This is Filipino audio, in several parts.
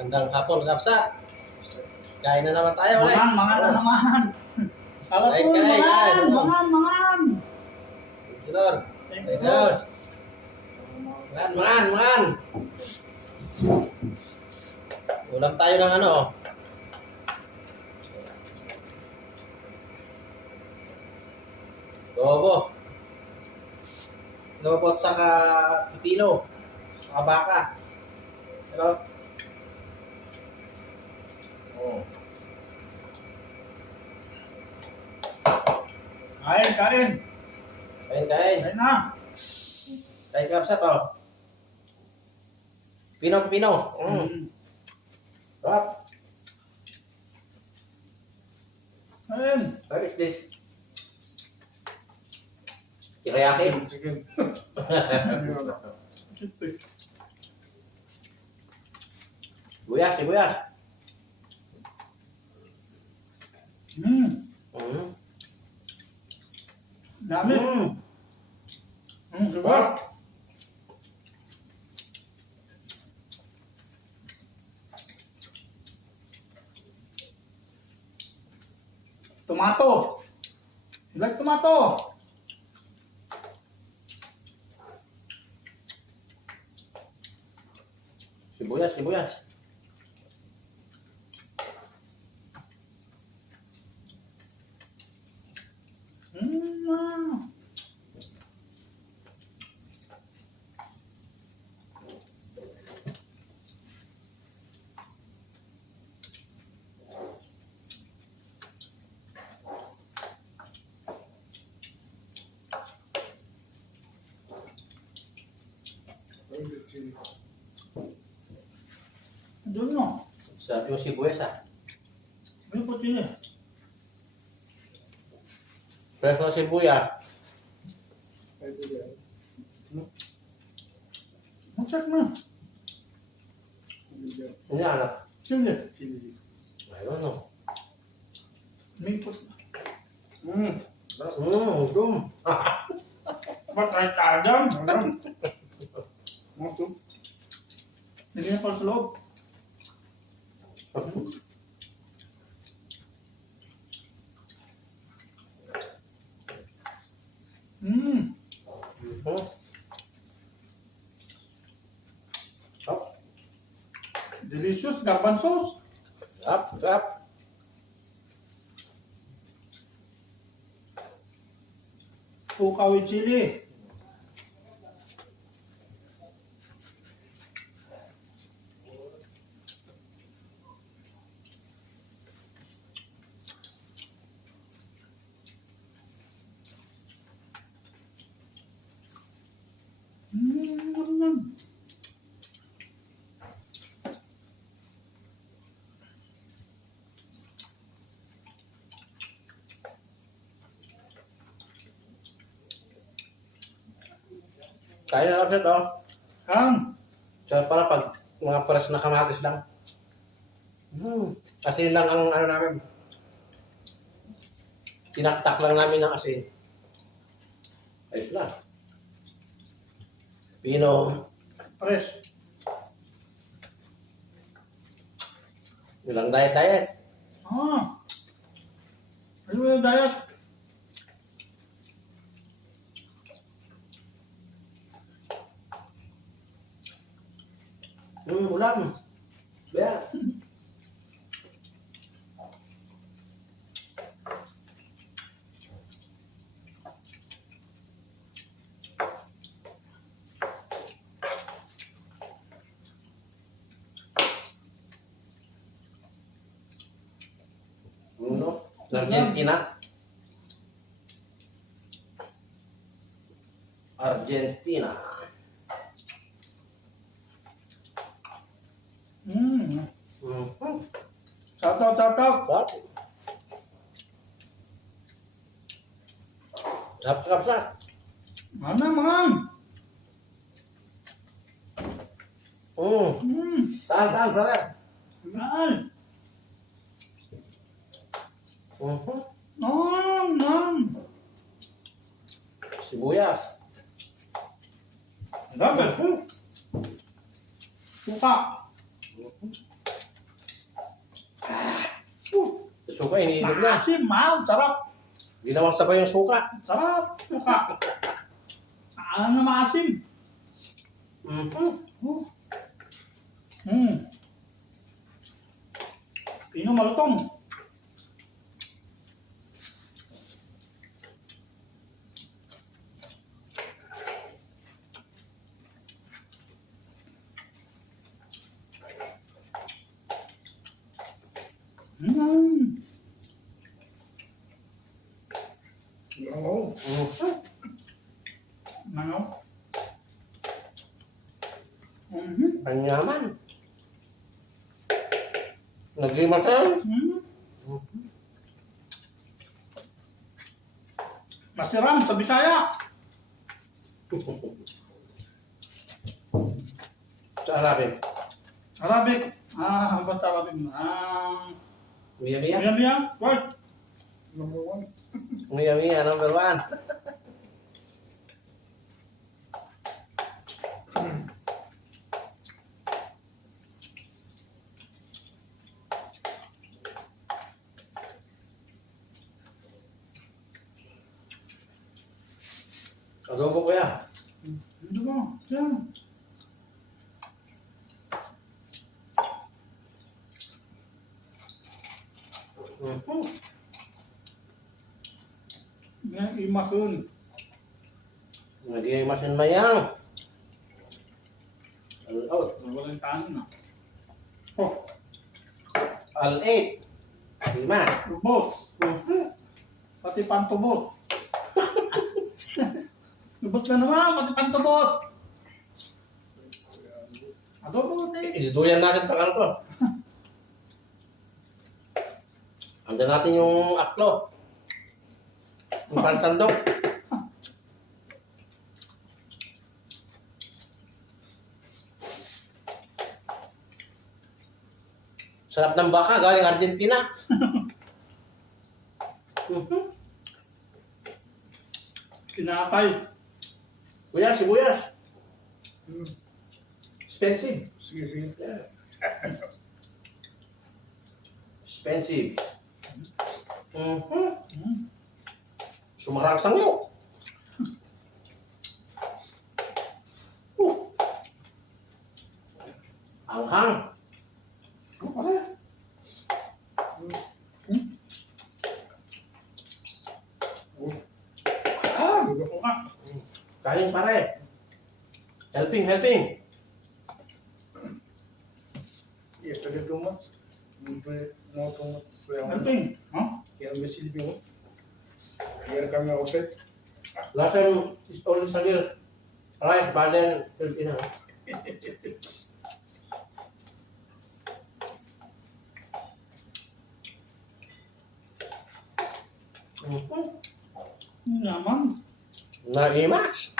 Magandang hapon, Kapsa. Kain na naman tayo ulit. Mangan na naman. Kalapon, Kain. mangan. Lord. Thank Thank you. you. Mangan. Ulam tayo ng ano. Lobo at saka pipino. Saka baka. Hello? Oh. Kain. Kain. Kain na. Kain Kapsa to. Pino. What? Kain. What is this? Teriyaki? Chicken. Sibuyas. Dami. Sugar. Tomato. You like tomato? Sibuyas. Doon no. Sarap yung sibuyas ah. May puti niya. Fresh na sibuyas. Masarap na. Ini anak. Chili. Ayun no. May puti. Dum. Ba't ay tajam? Hindi na pala sa loob. Delicious garbanzos. Sarap. Puka with chili. Kain na Kapsa to. Kang. So para pag mga pares na kamatis lang. Asin lang ang ano namin. Tinaktak lang namin ng asin. Ayos na. Pino. Fresh. Ilang diet. Ano yung diet? Ulam. Bea. Argentina. Shout out. What? Kapsa. Mana mangan? Tahan, brother. Mahal. Nom. Sibuyas. Dapat. Suka. suka, iniidog na. Maasim, mahal, sarap. Ginawang sabay yung suka. Sarap, suka. Ano na maasim? Oh. Pino malutong. Oo. Ano? Ang yaman. Nagrimasal. Masiram sa Bisaya. Sa Arabic. Arabic. Basta Arabic. Miya-miya. Miya miya. What? Number one. Miya-miya, number one. Adobo ko yan. Ano ba? Yan. Yan, imasun. Nag-imasin mayang. Al-out. Walang tanin na. Al-8. Lima. Lubos. Pati pantubos. Lubos na naman, pati pantubos. Adobo natin. Iduduyan natin pa ano to. Andan natin yung aklo. Yung pansandok. Sarap ng baka, galing Argentina. Kinakay. Kuya, sibuyas. Expensive. Sige, sige. Yeah. Expensive. Sumarangsang yun. Anghang. Oo nga. Kain pare. Helping, helping. Yesterday too much. No too much. Helping. Here we sleep. Here coming outside. Last time is only Sagir. Right, but then Filipino. Naman. Naimas.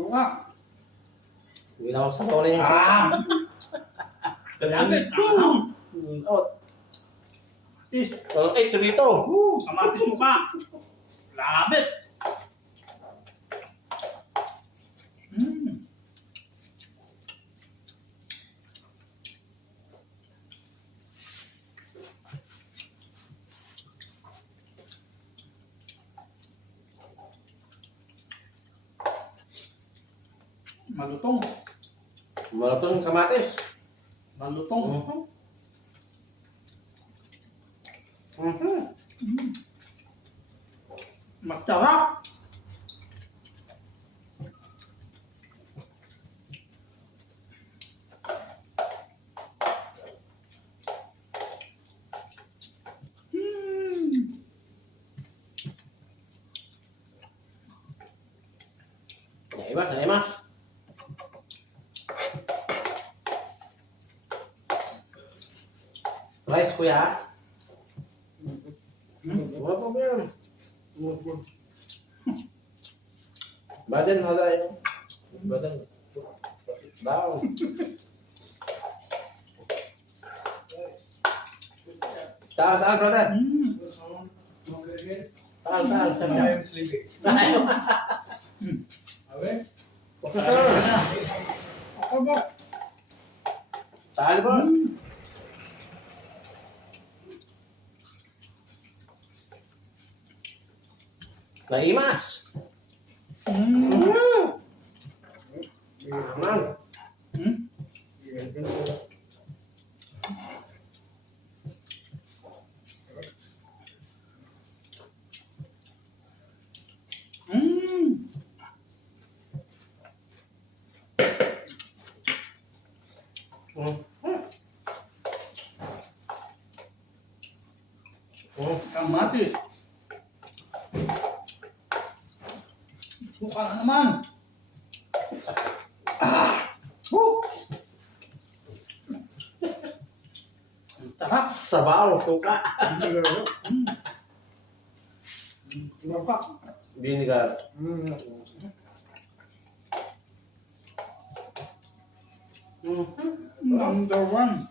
Oo nga. Ginawang sa tao na yung Kamatis. Out. Kamatis. Walang 8 dito. Kamatis suka. Labit. Malutong. Malutong yung kamatis. Malutong. Masarap. Naimas, naimas. Rice kuya. Wala problem. Badan ada ya. Badan. Down. Tahan, tahan brother. Tahan. I'm sleepy. Ay, Awe? Ako ba? tahan ba? Naimas. Aman. Kamati. Suka na naman. Ang sarap. Sabaw, suka. Sarap. Vinegar. Number one.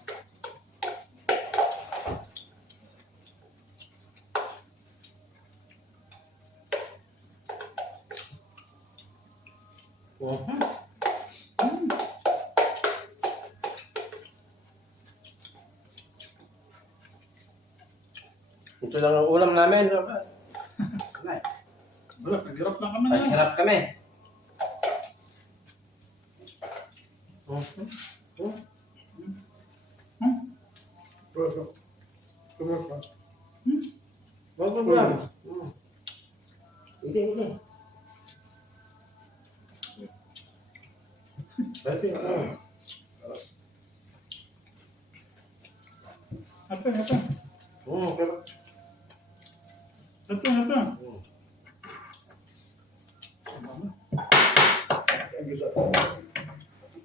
Ito lang ang ulam namin. Wala, naghirap lang kami na. Naghirap kami. Wag mo lang. Hindi. Pwede. Ito. Pero Ito.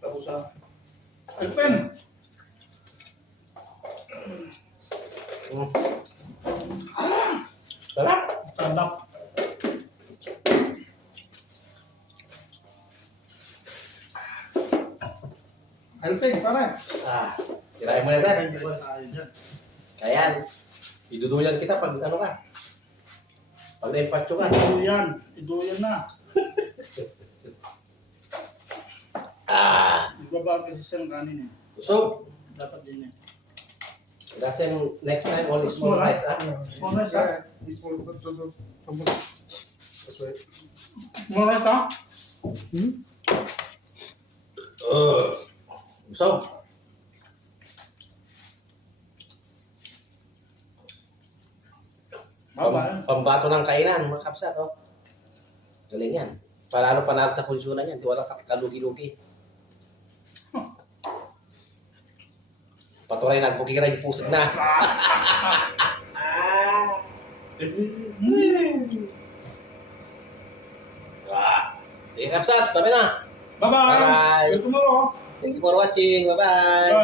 Tapos sa Alpen. sarap. Sarap. Alpen, pare. Kirain mo na tayo. Hindi ba tayo dyan? Kaya, iduduyan kita pag ano ka. Pag naipatyo ka. Iduyan na. Ibaba kasi siyang kanin eh. So, Dapat din eh. that's him next time only small rice. Small rice ha? this one. That's right. Small rice ha? So, pambato ng kainan, mga kapsat, oh. Galing yan. Palalo panalo sa konsunan yan. Di wala kalugi-lugi. Patuloy nagbukiran yung pusig na. Sige kapsat, bye na. Bye-bye! Bye-bye. See you tomorrow. Thank you for watching. Bye-bye.